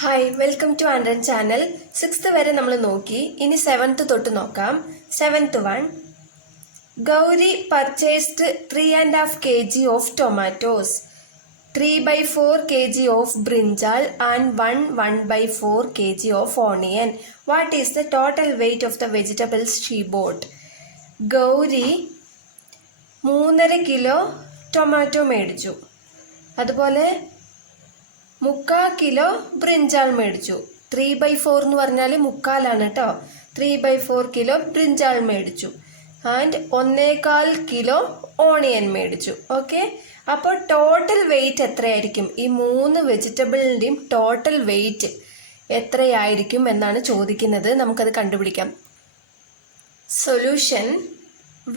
Hi welcome to ആൻഡ്രൻ channel. 6th വരെ നമ്മൾ നോക്കി. ഇനി 7th തൊട്ട് നോക്കാം. 7th one, Gauri purchased 3.5 kg of tomatoes, 3/4 kg of brinjal and 1/4 kg of onion. What is the total weight of the vegetables she bought? Gauri 3.5 kilo tomato മേടിച്ചു. അതുപോലെ 3/4 kilo brinjal മേടിച്ചു. 3/4 എന്ന് പറഞ്ഞാൽ 3/4 കേട്ടോ. 3/4 കിലോ ബ്രിഞ്ചാൾ മേടിച്ചു. ആൻഡ് 1/4 കിലോ ഓണിയൻ മേടിച്ചു. Okay, അപ്പോൾ total wait എത്രയായിരിക്കും? ഈ 3 വെജിറ്റബിളിൻ്റെയും ടോട്ടൽ വെയിറ്റ് എത്രയായിരിക്കും എന്നാണ് ചോദിക്കുന്നത്. നമുക്കത് കണ്ടുപിടിക്കാം. Solution: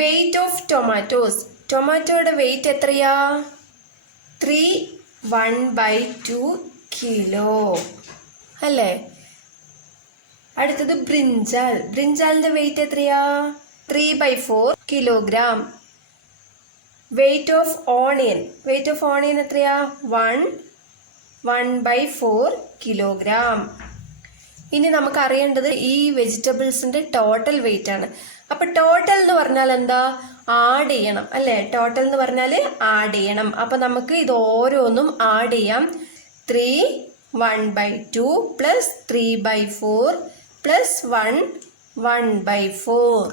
weight of tomatoes. ടൊമാറ്റോയുടെ വെയിറ്റ് എത്രയാ? 1/2 കിലോ അല്ലേ. അടുത്തത് ബ്രിഞ്ചാൾ. ബ്രിഞ്ചാളിന്റെ വെയിറ്റ് എത്രയാ? 3/4 kilogram. Weight of onion. Weight of onion എത്രയാ? 1/4 കിലോഗ്രാം. ഇനി നമുക്ക് അറിയേണ്ടത് ഈ വെജിറ്റബിൾസിന്റെ ടോട്ടൽ വെയിറ്റ് ആണ്. അപ്പൊ ടോട്ടൽ എന്ന് പറഞ്ഞാൽ എന്താ? ആഡ് ചെയ്യണം അല്ലേ. ടോട്ടൽ എന്ന് പറഞ്ഞാൽ ആഡ് ചെയ്യണം. അപ്പൊ നമുക്ക് ഇത് ഓരോന്നും ആഡ് ചെയ്യാം. 1/2 പ്ലസ് 3/4 പ്ലസ് 1/4.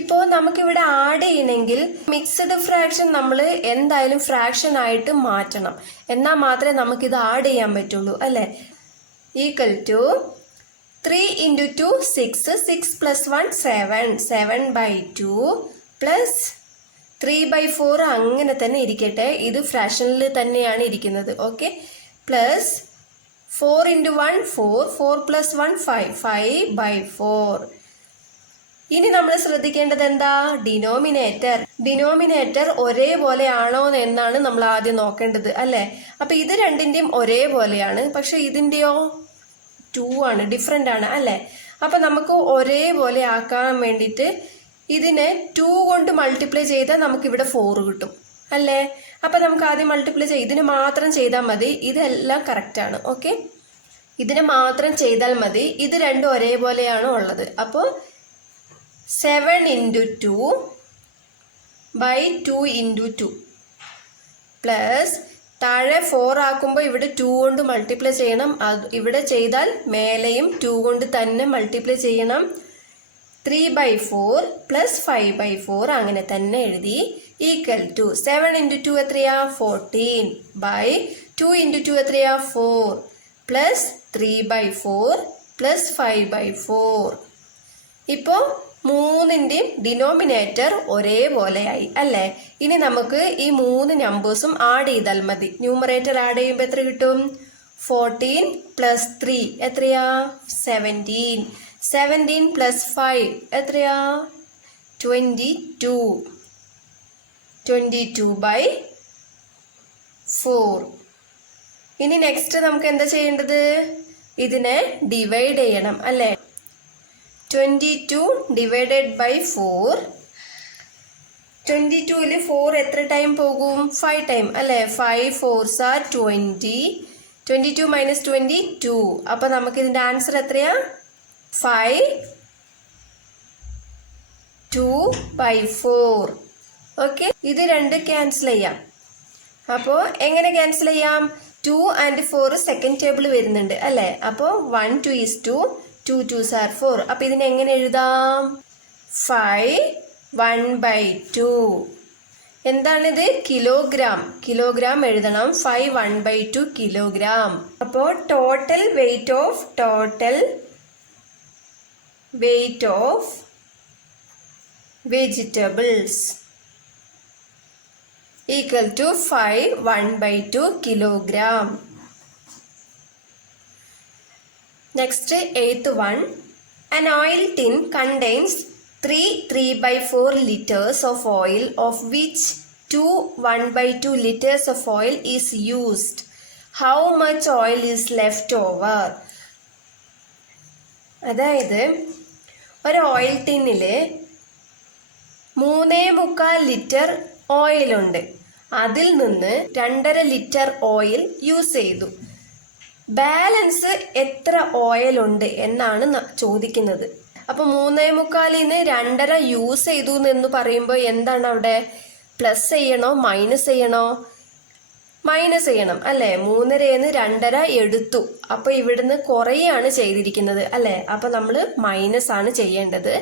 ഇപ്പോൾ നമുക്കിവിടെ ആഡ് ചെയ്യണമെങ്കിൽ മിക്സ്ഡ് ഫ്രാക്ഷൻ നമ്മൾ എന്തായാലും ഫ്രാക്ഷൻ ആയിട്ട് മാറ്റണം. എന്നാൽ മാത്രമേ നമുക്കിത് ആഡ് ചെയ്യാൻ പറ്റുള്ളൂ അല്ലേ. ഈക്വൽ ടു 3 × 2 6, 6 + 1 7, 7/2 പ്ലസ് 3/4 അങ്ങനെ തന്നെ ഇരിക്കട്ടെ, ഇത് ഫ്രാക്ഷനിൽ തന്നെയാണ് ഇരിക്കുന്നത്. Okay, plus 4 × 1 4, 4 + 1 5, 5/4. ഇനി നമ്മൾ ശ്രദ്ധിക്കേണ്ടത് എന്താ? ഡിനോമിനേറ്റർ. ഡിനോമിനേറ്റർ ഒരേപോലെ ആണോ എന്നാണ് നമ്മൾ ആദ്യം നോക്കേണ്ടത് അല്ലേ. അപ്പൊ ഇത് രണ്ടിന്റെയും ഒരേപോലെയാണ്, പക്ഷെ ഇതിന്റെയോ 2 ആണ്, ഡിഫറെന്റ് ആണ് അല്ലേ. അപ്പൊ നമുക്ക് ഒരേപോലെ ആക്കാൻ വേണ്ടിയിട്ട് ഇതിനെ 2 കൊണ്ട് മൾട്ടിപ്ലൈ ചെയ്താൽ നമുക്ക് ഇവിടെ 4 കിട്ടും അല്ലേ. അപ്പൊ നമുക്ക് ആദ്യം മൾട്ടിപ്ലൈ ഇതിന് മാത്രം ചെയ്താൽ മതി. ഇതെല്ലാം കറക്റ്റ് ആണ്. ഓക്കെ, ഇതിന് മാത്രം ചെയ്താൽ മതി. ഇത് രണ്ടും ഒരേപോലെയാണ് ഉള്ളത്. അപ്പോൾ 7 × 2/2 × 2 പ്ലസ് താഴെ 4 ആക്കുമ്പോൾ ഇവിടെ 2 കൊണ്ട് മൾട്ടിപ്ലൈ ചെയ്യണം. ഇവിടെ ചെയ്താൽ മേലെയും 2 കൊണ്ട് തന്നെ മൾട്ടിപ്ലൈ ചെയ്യണം. 3/4 പ്ലസ് 5/4 അങ്ങനെ തന്നെ എഴുതി. ഈക്വൽ ടു 7 × 2 എത്രയാ? 14/2 × 2 എത്രയാ? 4 പ്ലസ് 3/4 പ്ലസ് 5/4. ഇപ്പോൾ 3ന്റെയും ഡിനോമിനേറ്റർ ഒരേപോലെയായി അല്ലേ. ഇനി നമുക്ക് ഈ 3 നമ്പേഴ്സും ആഡ് ചെയ്താൽ മതി. ന്യൂമറേറ്റർ ആഡ് ചെയ്യുമ്പോൾ എത്ര കിട്ടും? 14 പ്ലസ് 3 എത്രയാ? 17. 17 പ്ലസ് 5 എത്രയാ? 22. 22/4. ഇനി നെക്സ്റ്റ് നമുക്ക് എന്താ ചെയ്യേണ്ടത്? ഇതിനെ ഡിവൈഡ് ചെയ്യണം അല്ലേ. 22 / 4. 22ൽ 4 എത്ര ടൈം പോകും? 5 ടൈം അല്ലേ. 5 4s are 20. 22 - 22. അപ്പൊ നമുക്ക് ഇതിന്റെ ആൻസർ എത്രയാ? 5/2/4. ഓക്കെ, ഇത് രണ്ട് ക്യാൻസൽ ചെയ്യാം. അപ്പോൾ എങ്ങനെ ക്യാൻസൽ ചെയ്യാം? 2 and 4 സെക്കൻഡ് ടേബിൾ വരുന്നുണ്ട് അല്ലേ. അപ്പോൾ 1 2 is 2, 2 2s are 4. അപ്പൊ ഇതിനെ എങ്ങനെ എഴുതാം? 5/1/2. എന്താണിത്? കിലോഗ്രാം. കിലോഗ്രാം എഴുതണം. 5/1/2 കിലോഗ്രാം. അപ്പോൾ total weight of vegetables equal to 5/1/2 kilogram. Next, 8th one. An oil tin contains 3 3/4 liters of oil, of which 2 1/2 liters of oil is used. How much oil is left over? അതായത് ഒരു oil ടിന്നിൽ 3.25 litre ഓയിലുണ്ട്. അതിൽ നിന്ന് 2.5 litre oil use ചെയ്തു. Balance എത്ര oil ഉണ്ട് എന്നാണ് ചോദിക്കുന്നത്. അപ്പൊ 3.25-ന് 2.5 യൂസ് ചെയ്തു എന്ന് പറയുമ്പോൾ എന്താണ് അവിടെ? പ്ലസ് ചെയ്യണോ മൈനസ് ചെയ്യണോ? മൈനസ് ചെയ്യണം അല്ലെ? 3.5-ന് 2.5 എടുത്തു, അപ്പൊ ഇവിടുന്ന് കുറയാണ് ചെയ്തിരിക്കുന്നത് അല്ലെ? അപ്പൊ നമ്മൾ മൈനസ് ആണ് ചെയ്യേണ്ടത്.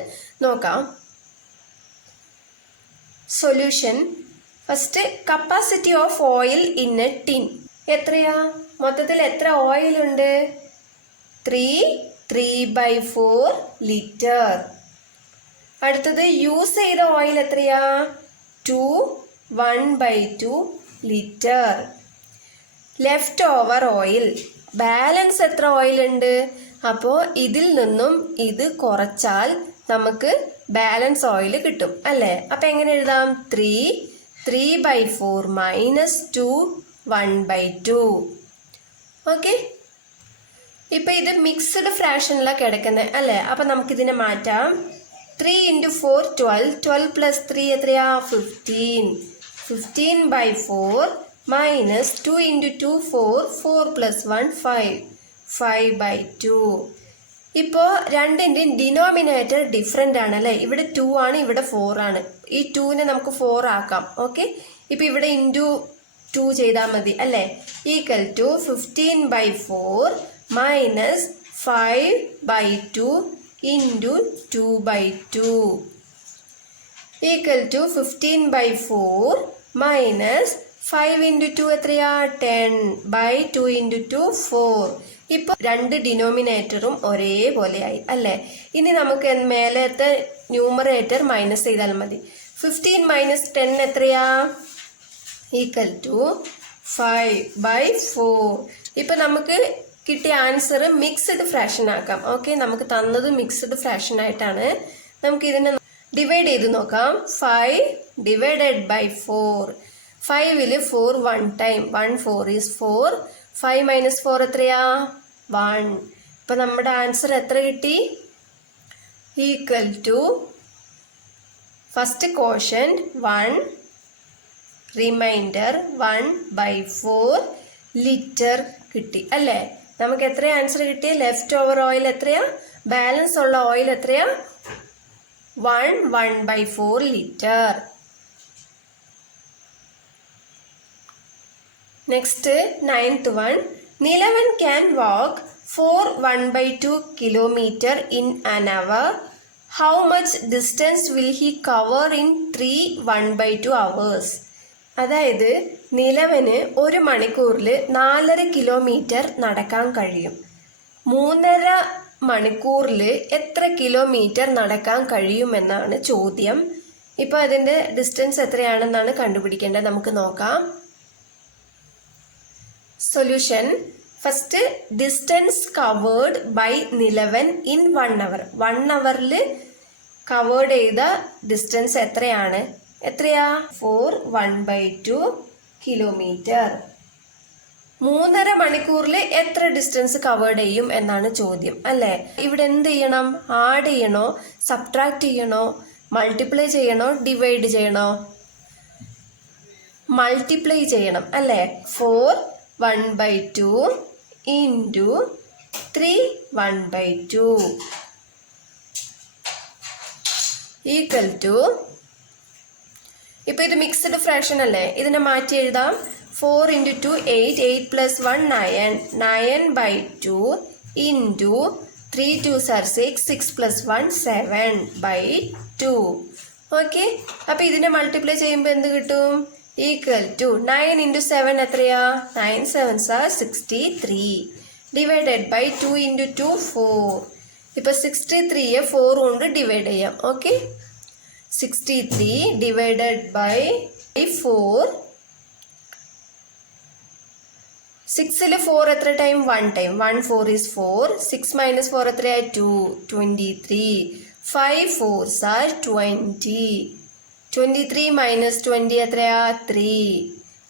നോക്കാം solution. First, capacity of oil in A tin എത്രയാ? മൊത്തത്തിൽ എത്ര ഓയിൽ ഉണ്ട്? 3/4 ലിറ്റർ. അടുത്തത് യൂസ് ചെയ്ത ഓയിൽ എത്രയാ? 1/2 litre. Left over oil, balance എത്ര ഓയിൽ ഉണ്ട്? അപ്പോൾ ഇതിൽ നിന്നും ഇത് കുറച്ചാൽ നമുക്ക് ബാലൻസ് ഓയിൽ കിട്ടും അല്ലേ? അപ്പൊ എങ്ങനെ എഴുതാം? 3/4 മൈനസ് 1/2. ഓക്കെ, ഇപ്പൊ ഇത് മിക്സ്ഡ് ഫ്രാക്ഷനിലാണ് കിടക്കുന്നത് അല്ലേ? അപ്പൊ നമുക്കിതിനെ മാറ്റാം. 3 × 4 12. 12 + 3 എത്രയാ? 15. 15/4 മൈനസ് 2 × 2 4. 4 + 1 5. 5/2. ഇപ്പോൾ രണ്ടിൻ്റെയും ഡിനോമിനേറ്റർ ഡിഫറെൻ്റ് ആണ് അല്ലേ? ഇവിടെ 2 ആണ്, ഇവിടെ 4 ആണ്. ഈ 2-നെ നമുക്ക് 4 ആക്കാം. ഓക്കെ, ഇപ്പം ഇവിടെ ഇൻറ്റു 2 ചെയ്താൽ മതി അല്ലേ? Equal to 15/4 minus 5/2 into 2/2 equal to 15/4 minus 5 × 2 എത്രയാ? 10/2 × 2 4. ഇപ്പോൾ രണ്ട് ഡിനോമിനേറ്ററും ഒരേപോലെയായി അല്ലേ? ഇനി നമുക്ക് മേലത്തെ ന്യൂമറേറ്റർ മൈനസ് ചെയ്താൽ മതി. 15 മൈനസ് 10 എത്രയാ? Equal to 5/4. ഇപ്പൊ നമുക്ക് കിട്ടിയ ആൻസർ മിക്സ്ഡ് ഫ്രാക്ഷൻ ആക്കാം. ഓക്കെ, നമുക്ക് തന്നത് മിക്സ്ഡ് ഫ്രാക്ഷൻ ആയിട്ടാണ്. നമുക്ക് ഇതിനെ ഡിവൈഡ് ചെയ്ത് നോക്കാം. 5 / 4. 5-ൽ 4 1 ടൈം. 1 4 is 4. 5 മൈനസ് 4 എത്രയാ? 1. ഇപ്പൊ നമ്മുടെ ആൻസർ എത്ര കിട്ടി? Equal to first quotient 1, remainder 1/4 litre കിട്ടി അല്ലേ? നമുക്ക് എത്ര ആൻസർ കിട്ടി? ലെഫ്റ്റ് ഓവർ ഓയിൽ എത്രയാ? ബാലൻസ് ഉള്ള ഓയിൽ എത്രയാ? 1/4 litre. Next 9th one. Nilavan can walk for 1/2 kilometer in an hour. How much distance will he cover in 3 1/2 hours? അതായത് നിലവന് 1 മണിക്കൂറിൽ 4.5 കിലോമീറ്റർ നടക്കാൻ കഴിയും. 3.5 മണിക്കൂറിൽ എത്ര കിലോമീറ്റർ നടക്കാൻ കഴിയുമെന്നാണ് ചോദ്യം. ഇപ്പൊ അതിന്റെ ഡിസ്റ്റൻസ് എത്രയാണെന്നാണ് കണ്ടുപിടിക്കേണ്ടത്. നമുക്ക് നോക്കാം. Solution. First, distance covered by Nilavan in 1 hour. 1 hourൽ കവേർഡ് ചെയ്ത ഡിസ്റ്റൻസ് എത്രയാണ്? എത്രയാ? 4 1/2 കിലോമീറ്റർ. 3.5 മണിക്കൂറിൽ എത്ര ഡിസ്റ്റൻസ് കവേർഡ് ചെയ്യും എന്നാണ് ചോദ്യം അല്ലേ? ഇവിടെ എന്ത് ചെയ്യണം? ആഡ് ചെയ്യണോ, സബ്ട്രാക്ട് ചെയ്യണോ, മൾട്ടിപ്ലൈ ചെയ്യണോ, ഡിവൈഡ് ചെയ്യണോ? മൾട്ടിപ്ലൈ ചെയ്യണം അല്ലേ? 4 1/2 ഇൻറ്റു 3 1/2 ഈക്വൽ ടു, ഇപ്പൊ ഇത് മിക്സ്ഡ് ഫ്രാക്ഷൻ അല്ലേ? ഇതിനെ മാറ്റി എഴുതാം. 4 × 2 8. 8 + 1 9. 9/2 ഇൻറ്റു 3 2s are 6. 6 + 1 7/2. ഓക്കെ, അപ്പൊ ഇതിനെ മൾട്ടിപ്ലൈ ചെയ്യുമ്പോൾ എന്ത് കിട്ടും? ഈക്വൽ ടു 9 × 7 എത്രയാ? 9 7s are 63. Divided by 2 × 2 4. ഇപ്പൊ 63യെ 4 കൊണ്ട് ഡിവൈഡ് ചെയ്യാം. Okay, 63 divided by 4. 6-ൽ 4 എത്ര ടൈം? 1 ടൈം. 1 4 is 4. 6 മൈനസ് 4 എത്രയാ? 2. 23. 5 4s are 20. 23 മൈനസ് 20 എത്രയാ? 3.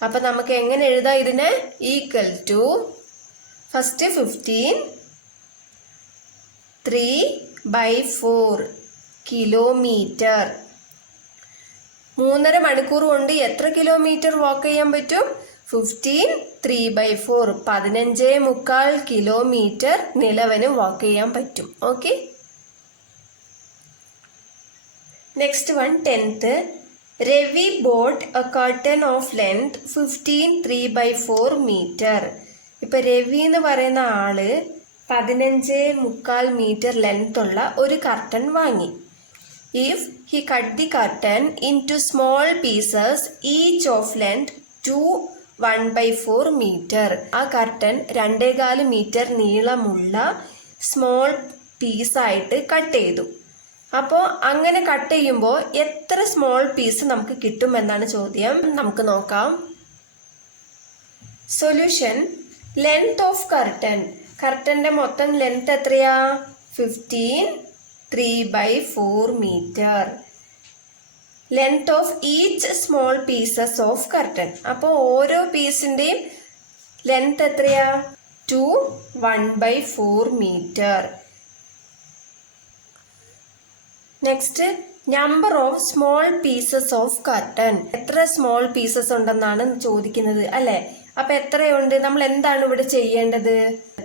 അപ്പൊ നമുക്ക് എങ്ങനെ എഴുതാം ഇതിനെ? Equal to first 15 3/4 kilometre. 3.5 മണിക്കൂർ കൊണ്ട് എത്ര കിലോമീറ്റർ വാക്ക് ചെയ്യാൻ പറ്റും? 15 3/4 15.25 കിലോമീറ്റർ നിലവന് വാക്ക് ചെയ്യാൻ പറ്റും. Okay, next one 10th. Ravi bought a curtain of length 15 3/4 metre. ഇപ്പൊ രവി എന്ന് പറയുന്ന ആള് 15.25 മീറ്റർ ലെങ്ത് ഉള്ള ഒരു കർട്ടൻ വാങ്ങി. If he cut the curtain in two small pieces each of length 1/4 metre. ആ കർട്ടൻ 2.25 മീറ്റർ നീളമുള്ള സ്മോൾ പീസായിട്ട് കട്ട് ചെയ്തു. അപ്പോൾ അങ്ങനെ കട്ട് ചെയ്യുമ്പോൾ എത്ര സ്മോൾ പീസ് നമുക്ക് കിട്ടും എന്നാണ് ചോദ്യം. നമുക്ക് നോക്കാം. സൊല്യൂഷൻ. Length of curtain. കർട്ടന്റെ മൊത്തം ലെങ്ത് എത്രയാ? 15 3/4 metre. Length of each small pieces of curtain. അപ്പോൾ ഓരോ പീസിന്റെയും ലെങ്ത് എത്രയാ? 1/4 metre. Next, number of small pieces of curtain. എത്ര സ്മോൾ പീസസ് ഉണ്ടെന്നാണ് ചോദിക്കുന്നത് അല്ലെ. അപ്പൊ എത്രയുണ്ട്? നമ്മൾ എന്താണ് ഇവിടെ ചെയ്യേണ്ടത്?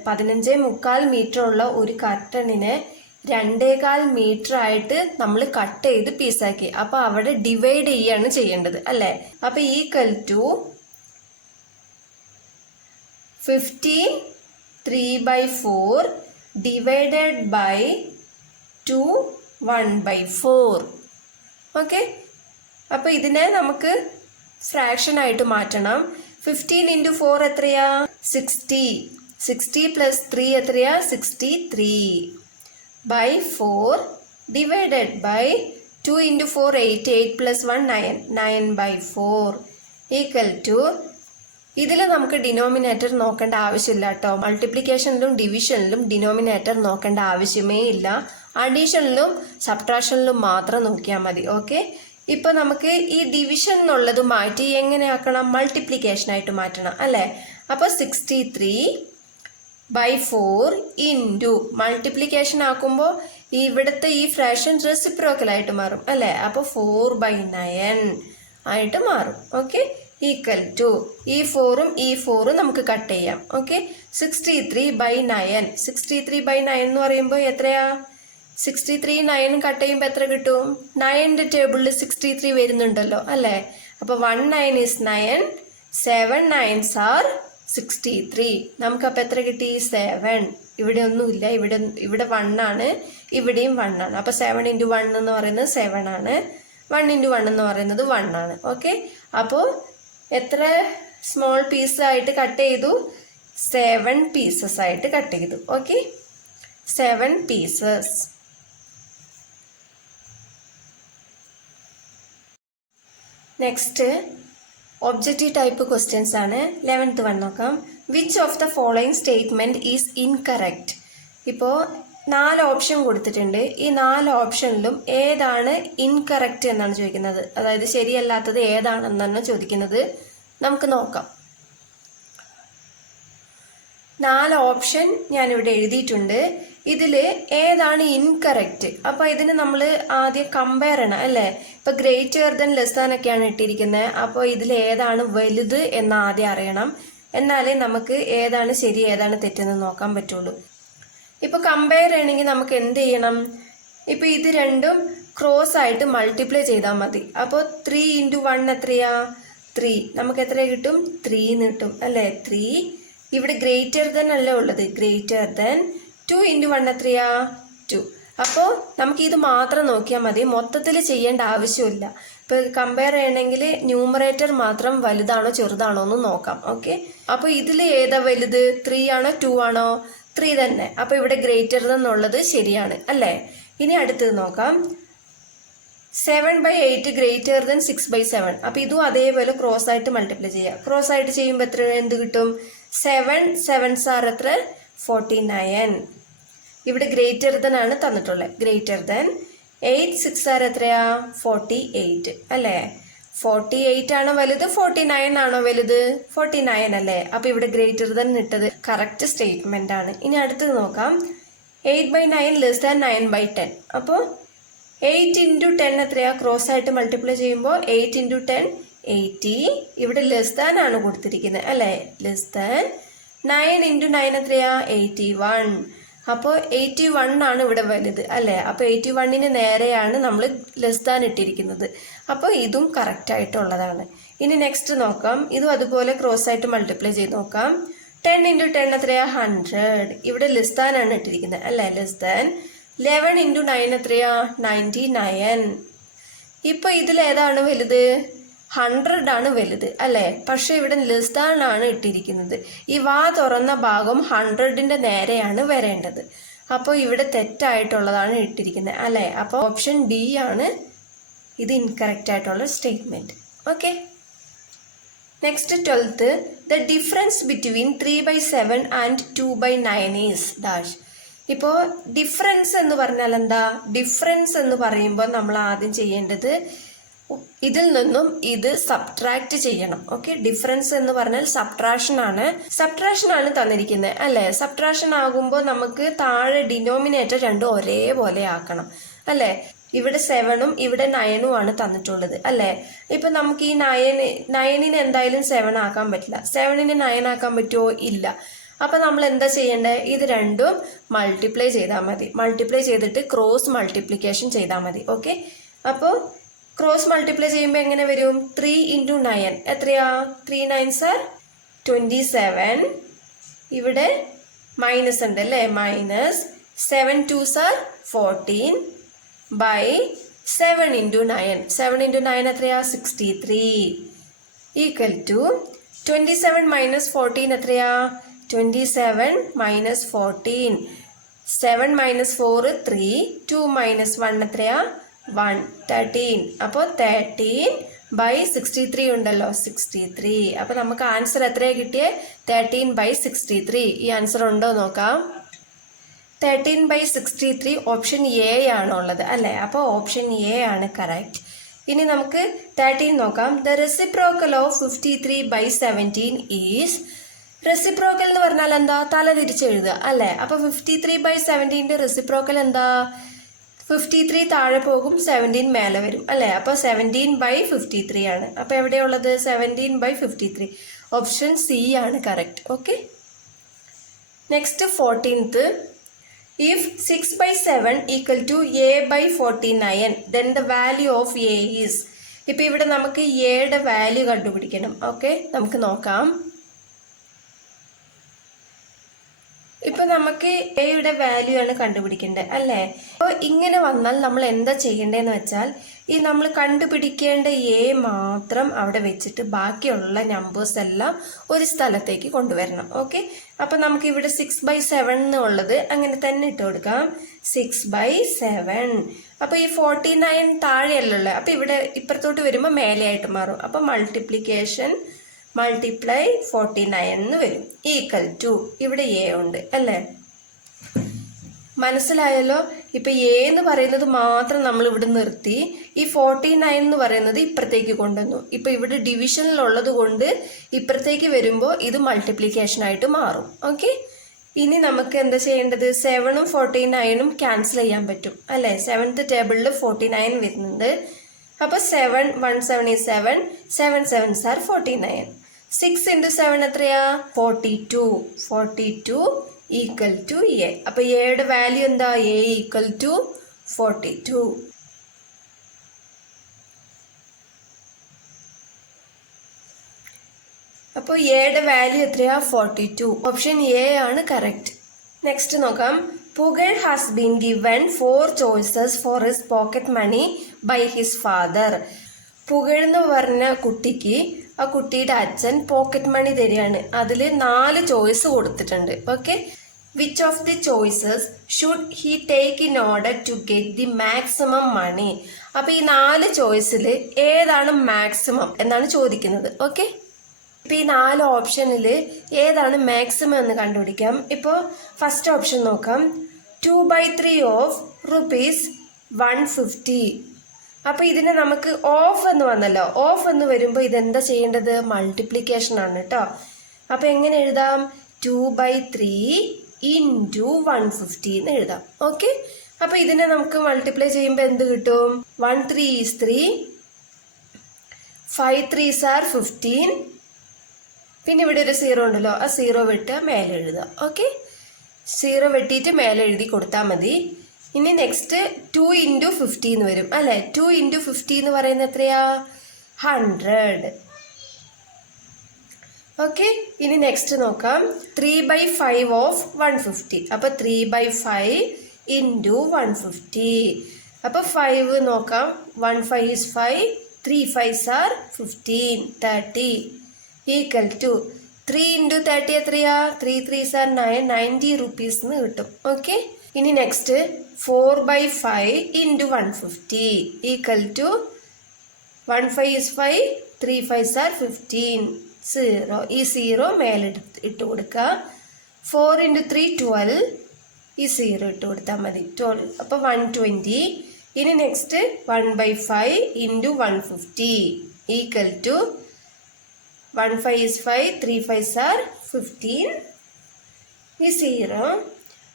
15.25 മീറ്റർ ഉള്ള ഒരു കർട്ടണിനെ 2.25 മീറ്റർ ആയിട്ട് നമ്മൾ കട്ട് ചെയ്ത് പീസാക്കി. അപ്പൊ അവിടെ ഡിവൈഡ് ചെയ്യാണ് ചെയ്യേണ്ടത് അല്ലെ. അപ്പൊ equal to 15 3/4 divided by 2 1/4. Okay, അപ്പൊ ഇതിനെ നമുക്ക് ഫ്രാക്ഷൻ ആയിട്ട് മാറ്റണം. 15 × 4 എത്രയാ? 60. 60 + 3 എത്രയാ? 63/4 ഡിവൈഡഡ് ബൈ 2 × 4 8 8 + 1 9 9/4 ഈക്വൽ ടു. ഇതിൽ നമുക്ക് ഡിനോമിനേറ്റർ നോക്കേണ്ട ആവശ്യമില്ല കേട്ടോ. മൾട്ടിപ്ലിക്കേഷനിലും ഡിവിഷനിലും ഡിനോമിനേറ്റർ നോക്കേണ്ട ആവശ്യമേ ഇല്ല. അഡീഷനിലും സബ്ട്രാക്ഷനിലും മാത്രം നോക്കിയാൽ മതി. ഓക്കെ, ഇപ്പൊ നമുക്ക് ഈ ഡിവിഷൻ എന്നുള്ളത് മാറ്റി എങ്ങനെയാക്കണം? മൾട്ടിപ്ലിക്കേഷൻ ആയിട്ട് മാറ്റണം അല്ലെ. അപ്പൊ 63/4 ഇൻറ്റു മൾട്ടിപ്ലിക്കേഷൻ ആക്കുമ്പോൾ ഇവിടുത്തെ ഈ ഫ്രാക്ഷൻ റെസിപ്രോക്കൽ ആയിട്ട് മാറും അല്ലെ. അപ്പൊ 4/9 ആയിട്ട് മാറും. ഓക്കെ, ഈക്വൽ ടു ഈ 4ഉം ഈ 4ഉം നമുക്ക് കട്ട് ചെയ്യാം. ഓക്കെ, 63/9. 63/9 എന്ന് പറയുമ്പോൾ എത്രയാ? 63 9 കട്ട് ചെയ്യുമ്പോൾ എത്ര കിട്ടും? 9ന്റെ ടേബിളിൽ 63 വരുന്നുണ്ടല്ലോ അല്ലേ. അപ്പൊ 1 9 is 9, 7 9s are 63. നമുക്കപ്പോൾ എത്ര കിട്ടി? 7. ഇവിടെ ഒന്നുമില്ല, ഇവിടെ 1 ആണ്, ഇവിടെയും 1 ആണ്. അപ്പൊ 7 × 1 എന്ന് പറയുന്നത് 7 ആണ്, 1 × 1 എന്ന് പറയുന്നത് 1 ആണ്. ഓക്കെ, അപ്പോൾ എത്ര സ്മോൾ പീസ് ആയിട്ട് കട്ട് ചെയ്തു? 7 പീസസ് ആയിട്ട് കട്ട് ചെയ്തു. Okay, 7 pieces. Next objective type questions ആണ്. 11th വൺ നോക്കാം. Which of the following statement is incorrect. ഇപ്പോൾ 4 ഓപ്ഷൻ കൊടുത്തിട്ടുണ്ട്. ഈ 4 ഓപ്ഷനിലും ഏതാണ് ഇൻകറക്റ്റ് എന്നാണ് ചോദിക്കുന്നത്. അതായത് ശരിയല്ലാത്തത് ഏതാണെന്നാണ് ചോദിക്കുന്നത്. നമുക്ക് നോക്കാം. 4 ഓപ്ഷൻ ഞാനിവിടെ എഴുതിയിട്ടുണ്ട്. ഇതിൽ ഏതാണ് ഇൻകറക്റ്റ്? അപ്പൊ ഇതിന് നമ്മൾ ആദ്യം കമ്പയർ ചെയ്യണം അല്ലേ. ഇപ്പൊ ഗ്രേറ്റർ ദൻ ലെസ് ദാൻ ഒക്കെയാണ് ഇട്ടിരിക്കുന്നത്. അപ്പോൾ ഇതിൽ ഏതാണ് വലുത് എന്ന് ആദ്യം അറിയണം. എന്നാലേ നമുക്ക് ഏതാണ് ശരി ഏതാണ് തെറ്റെന്ന് നോക്കാൻ പറ്റുള്ളൂ. ഇപ്പൊ കമ്പയർ ചെയ്യണമെങ്കിൽ നമുക്ക് എന്ത് ചെയ്യണം? ഇപ്പൊ ഇത് രണ്ടും ക്രോസ് ആയിട്ട് മൾട്ടിപ്ലൈ ചെയ്താൽ മതി. അപ്പോൾ 3 × 1 എത്രയാ? 3. നമുക്ക് എത്ര കിട്ടും? 3 എന്ന് കിട്ടും അല്ലേ. 3. ഇവിടെ ഗ്രേറ്റർ ദൻ അല്ലേ ഉള്ളത്, ഗ്രേറ്റർ ദൻ. 2 × 1 എത്രയാ? 2. അപ്പോൾ നമുക്ക് ഇത് മാത്രം നോക്കിയാൽ മതി, മൊത്തത്തിൽ ചെയ്യേണ്ട ആവശ്യമില്ല. ഇപ്പോൾ കമ്പയർ ചെയ്യണമെങ്കിൽ ന്യൂമറേറ്റർ മാത്രം വലുതാണോ ചെറുതാണോ എന്ന് നോക്കാം. ഓക്കെ, അപ്പോൾ ഇതിൽ ഏതാ വലുത്? 3 ആണോ 2 ആണോ? 3 തന്നെ. അപ്പോൾ ഇവിടെ ഗ്രേറ്റർ എന്നുള്ളത് ശരിയാണ് അല്ലേ. ഇനി അടുത്തത് നോക്കാം. 7/8 ഗ്രേറ്റർ ദൻ 6/7. അപ്പോൾ ഇതും അതേപോലെ ക്രോസ് ആയിട്ട് മൾട്ടിപ്ലൈ ചെയ്യാം. ക്രോസ് ആയിട്ട് ചെയ്യുമ്പോൾ എത്ര എന്ത് കിട്ടും? 7 7s are എത്ര? 49. ഇവിടെ ഗ്രേറ്റർ ദൻ ആണ് തന്നിട്ടുള്ളത്. ഗ്രേറ്റർ ദൻ 8 6 are എത്രയാ? 48 അല്ലേ. 48 ആണോ വലുത് 49 ആണോ വലുത്? 49 അല്ലേ. അപ്പൊ ഇവിടെ ഗ്രേറ്റർ ദൻ ഇട്ടത് കറക്റ്റ് സ്റ്റേറ്റ്മെന്റ് ആണ്. ഇനി അടുത്തത് നോക്കാം. 8/9 ലെസ് ദാൻ 9/10. അപ്പോൾ 8 × 10 എത്രയാ? ക്രോസ് ആയിട്ട് മൾട്ടിപ്ലൈ ചെയ്യുമ്പോൾ 8 × 10 80. ഇവിടെ ലെസ് ദാൻ ആണ് കൊടുത്തിരിക്കുന്നത് അല്ലേ, ലെസ് ദാൻ. 9 × 9 എത്രയാ, 81. അപ്പോൾ 81 ആണ് ഇവിടെ വലുത് അല്ലേ. അപ്പോൾ 81ന് നേരെയാണ് നമ്മൾ ലെസ് ദാൻ ഇട്ടിരിക്കുന്നത്. അപ്പോൾ ഇതും കറക്റ്റ് ആയിട്ടുള്ളതാണ്. ഇനി നെക്സ്റ്റ് നോക്കാം, ഇതും അതുപോലെ ക്രോസ് ആയിട്ട് മൾട്ടിപ്ലൈ ചെയ്ത് നോക്കാം. 10 × 10 എത്രയാ, 100. ഇവിടെ ലെസ് ദാൻ ആണ് ഇട്ടിരിക്കുന്നത് അല്ലേ, ലെസ് ദാൻ. 11 × 9 എത്രയാ, 99. ഇപ്പൊ ഇതിൽ ഏതാണ് വലുത്, 100 ആണ് വലുത് അല്ലേ. പക്ഷെ ഇവിടെ ലെസ് ദാൻ ആണ് ഇട്ടിരിക്കുന്നത്. ഈ വാ തുറന്ന ഭാഗം 100ന്റെ നേരെയാണ് വരേണ്ടത്. അപ്പോൾ ഇവിടെ തെറ്റായിട്ടുള്ളതാണ് ഇട്ടിരിക്കുന്നത് അല്ലേ. അപ്പോൾ ഓപ്ഷൻ ഡി ആണ് ഇത് ഇൻകറക്റ്റ് ആയിട്ടുള്ള statement. Okay, next 12th. The difference between 3/7 and 2/9 is dash. ഇപ്പോൾ ഡിഫറൻസ് എന്ന് പറഞ്ഞാൽ എന്താ, ഡിഫറൻസ് എന്ന് പറയുമ്പോൾ നമ്മൾ ആദ്യം ചെയ്യേണ്ടത് ഇതിൽ നിന്നും ഇത് സബ്ട്രാക്ട് ചെയ്യണം. ഓക്കെ, ഡിഫറൻസ് എന്ന് പറഞ്ഞാൽ സബ്ട്രാക്ഷൻ ആണ് തന്നിരിക്കുന്നത് അല്ലേ. സബ്ട്രാക്ഷൻ ആകുമ്പോൾ നമുക്ക് താഴെ ഡിനോമിനേറ്റർ രണ്ടും ഒരേപോലെ ആക്കണം അല്ലേ. ഇവിടെ 7ഉം ഇവിടെ 9ഉം ആണ് തന്നിട്ടുള്ളത് അല്ലേ. ഇപ്പൊ നമുക്ക് ഈ 9നെ എന്തായാലും 7 ആക്കാൻ പറ്റില്ല. 7നെ 9 ആക്കാൻ പറ്റുമോ, ഇല്ല. അപ്പൊ നമ്മൾ എന്താ ചെയ്യേണ്ടത്, ഇത് രണ്ടും മൾട്ടിപ്ലൈ ചെയ്താൽ മതി. മൾട്ടിപ്ലൈ ചെയ്തിട്ട് ക്രോസ് മൾട്ടിപ്ലിക്കേഷൻ ചെയ്താൽ മതി. ഓക്കെ, അപ്പോൾ ക്രോസ് മൾട്ടിപ്ലൈ ചെയ്യുമ്പോൾ എങ്ങനെ വരും, 3 × 9 എത്രയാ, 3 9s are 27. ഇവിടെ മൈനസ് ഉണ്ട് അല്ലേ, മൈനസ് 7 2s are 14 by 7 × 9. 7 × 9 എത്രയാ, 63 ഈക്വൽ ടു 27 - 14 എത്രയാ, 27 - 14. 7 - 4 3, 2 - 1 എത്രയാ, 1, 13. അപ്പോൾ 13/63 ഉണ്ടല്ലോ, 63. അപ്പൊ നമുക്ക് ആൻസർ എത്രയാ കിട്ടിയേ, 13/63. ഈ ആൻസർ ഉണ്ടോ നോക്കാം. 13/63 ഓപ്ഷൻ എ ആണുള്ളത് അല്ലേ. അപ്പോൾ ഓപ്ഷൻ എ ആണ് കറക്റ്റ്. ഇനി നമുക്ക് 13 നോക്കാം. The reciprocal of 53/17 is. Reciprocal എന്ന് പറഞ്ഞാൽ എന്താ, തല തിരിച്ചെഴുതുക അല്ലേ. അപ്പൊ 53/17ന്റെ റെസിപ്രോക്കൽ എന്താ, 53 താഴെ പോകും, 17 മേലെ വരും അല്ലേ. അപ്പൊ 17/53 ആണ്. അപ്പൊ എവിടെയുള്ളത്, 17/53. ഓപ്ഷൻ സി ആണ് correct. Okay, next 14th. If 6/7 equal to a/49, then the value of a is. ഇപ്പൊ ഇവിടെ നമുക്ക് എയുടെ വാല്യൂ കണ്ടുപിടിക്കണം. ഓക്കെ, നമുക്ക് നോക്കാം. ഇപ്പൊ നമുക്ക് എയുടെ വാല്യൂ ആണ് കണ്ടുപിടിക്കേണ്ടത് അല്ലേ. അപ്പോൾ ഇങ്ങനെ വന്നാൽ നമ്മൾ എന്താ ചെയ്യേണ്ടതെന്ന് വെച്ചാൽ, ഈ നമ്മൾ കണ്ടുപിടിക്കേണ്ട എ മാത്രം അവിടെ വെച്ചിട്ട് ബാക്കിയുള്ള നമ്പേഴ്സ് എല്ലാം ഒരു സ്ഥലത്തേക്ക് കൊണ്ടുവരണം. ഓക്കെ, അപ്പൊ നമുക്ക് ഇവിടെ 6/7 എന്നുള്ളത് അങ്ങനെ തന്നെ ഇട്ട് കൊടുക്കാം, 6/7. അപ്പൊ ഈ 49 താഴെയല്ലോ, അപ്പൊ ഇവിടെ ഇപ്പുറത്തോട്ട് വരുമ്പോൾ മേലെയായിട്ട് മാറും. അപ്പൊ മൾട്ടിപ്ലിക്കേഷൻ മൾട്ടിപ്ലൈ 49 എന്ന് വരും, ഈക്വൽ ടു ഇവിടെ എ ഉണ്ട് അല്ലേ. മനസ്സിലായല്ലോ. ഇപ്പൊ എ എന്ന് പറയുന്നത് മാത്രം നമ്മൾ ഇവിടെ നിർത്തി, ഈ 49 എന്ന് പറയുന്നത് ഇപ്പുറത്തേക്ക് കൊണ്ടുവന്നു. ഇപ്പൊ ഇവിടെ ഡിവിഷനിലുള്ളത് കൊണ്ട് ഇപ്പുറത്തേക്ക് വരുമ്പോൾ ഇത് മൾട്ടിപ്ലിക്കേഷൻ ആയിട്ട് മാറും. ഓക്കെ, ഇനി നമുക്ക് എന്താ ചെയ്യേണ്ടത്, 7ഉം 49ഉം ക്യാൻസൽ ചെയ്യാൻ പറ്റും അല്ലെ. 7th ടേബിളിൽ 49 വരുന്നുണ്ട്. അപ്പൊ 7 1 7 is 7, 7 7s are 49. 6 × 7 എത്രയാ, 42 ഈക്വൽ ടു എ. അപ്പൊ എയുടെ വാല്യൂ എന്താ, എ ഈക്വൽ ടു 42. അപ്പോൾ എയുടെ വാല്യൂ എത്രയാ, 42. ഓപ്ഷൻ എ ആണ് കറക്റ്റ്. നെക്സ്റ്റ് നോക്കാം. Pugal has been given 4 choices for his pocket money by his father. പുകഴ് എന്ന് പറഞ്ഞ കുട്ടിക്ക് ആ കുട്ടിയുടെ അച്ഛൻ പോക്കറ്റ് മണി തരികയാണ്. അതിൽ 4 ചോയ്സ് കൊടുത്തിട്ടുണ്ട്. Okay, which of the choices should he take in order to get the maximum money. അപ്പൊ ഈ 4 ചോയ്സിൽ ഏതാണ് മാക്സിമം എന്നാണ് ചോദിക്കുന്നത്. ഓക്കെ, ഇപ്പൊ ഈ 4 ഓപ്ഷനിൽ ഏതാണ് മാക്സിമം എന്ന് കണ്ടുപിടിക്കാം. ഇപ്പോൾ ഫസ്റ്റ് ഓപ്ഷൻ നോക്കാം. 2/3 ഓഫ് ₹150. അപ്പൊ ഇതിനെ നമുക്ക് ഓഫ് എന്ന് വന്നല്ലോ. ഓഫ് എന്ന് വരുമ്പോൾ ഇതെന്താ ചെയ്യേണ്ടത്, മൾട്ടിപ്ലിക്കേഷൻ ആണ് കേട്ടോ. അപ്പൊ എങ്ങനെ എഴുതാം, 2/3 × 150 എന്ന് എഴുതാം. ഓക്കെ, അപ്പൊ ഇതിനെ നമുക്ക് മൾട്ടിപ്ലൈ ചെയ്യുമ്പോൾ എന്ത് കിട്ടും, 1 3 is 3, 5 3s are 15. പിന്നെ ഇവിടെ ഒരു 0 ഉണ്ടല്ലോ, ആ 0 വെട്ടുക, മേലെ എഴുതുക. ഓക്കെ, 0 വെട്ടിയിട്ട് മേലെ എഴുതി കൊടുത്താൽ മതി. ഇനി നെക്സ്റ്റ് 2 into 50 എന്ന് വരും അല്ലേ. 2 into 50 എന്ന് പറയുന്നത് എത്രയാ? 100. ഓക്കെ, ഇനി നെക്സ്റ്റ് നോക്കാം. 3/5 ഓഫ് 150. അപ്പൊ 3/5 into 150. അപ്പൊ 5 നോക്കാം. 1 5 is 5. 3 5s are 15. 30 equal to 3 into 30 എത്രയാ? 3 3s are 9. 90 rupees എന്ന് കിട്ടും. ഓക്കെ, ഇനി next 4/5 into 150 equal to 1 5 is 5. 3 5s are 15. 0. ഈ 0 മേലെ ഇട്ട് കൊടുക്കുക. 4 into 3 12. ഈ 0 ഇട്ട് കൊടുത്താൽ മതി. 12. അപ്പോൾ 120. ഇനി next 1/5 into 150 equal to 1 5 is 5. 3 5s are 15. ഈ 0.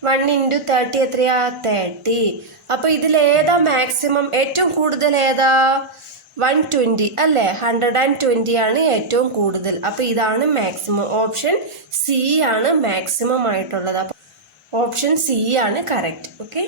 1 into 30 എത്രയാ? 30. അപ്പോൾ ഇതിലേതാ മാക്സിമം? ഏറ്റവും കൂടുതൽ ഏതാ? 120 അല്ലേ. 120 ആണ് ഏറ്റവും കൂടുതൽ. അപ്പോൾ ഇതാണ് മാക്സിമം. ഓപ്ഷൻ സി ആണ് മാക്സിമം ആയിട്ടുള്ളത്. അപ്പോൾ ഓപ്ഷൻ സി ആണ് കറക്റ്റ്. ഓക്കെ.